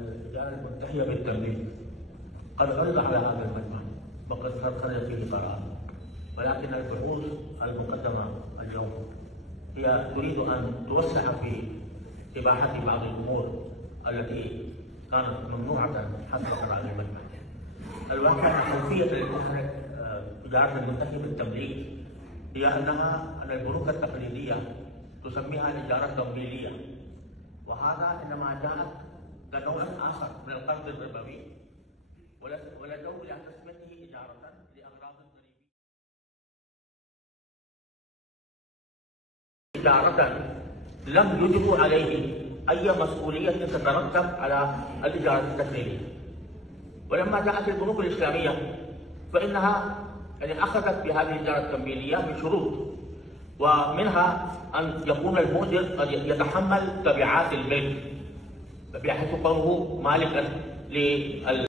الإدارة المنتهية بالتمويل قد غلق على هذا المجمع وقد خرج فيه قرار، ولكن البحوث المقدمة اليوم هي تريد أن توسع في إباحة بعض الأمور التي كانت ممنوعة حسب قرار المجمع. الواقع خلفية إدارة المنتهية بالتمليك هي أن البنوك التقليدية تسميها الإدارة التمويلية، وهذا إنما جاءت كنوع آخر من القرض الربوي ولدوا إلى تسميته إدارة لأغراض ضريبية. إدارة لم يجب عليه أي مسؤولية تترتب على الإدارة التقليدية. ولما جاءت البنوك الإسلامية فإنها أخذت بهذه الإدارة التمويلية بشروط، ومنها أن يكون المؤجر قد يتحمل تبعات الملك بحيث كونه مالكا